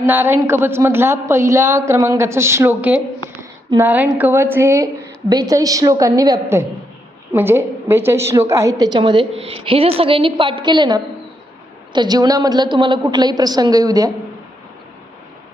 नारायण कवचमधला पहिला क्रमांकाचा श्लोक आहे. नारायण कवच हे 42 श्लोकांनी व्याप्त आहे. म्हणजे 42 श्लोक आहेत त्याच्यामध्ये. हे जर सगळ्यांनी पाठ केले ना तर जीवनामधला तुम्हाला कुठलाही प्रसंग येऊ द्या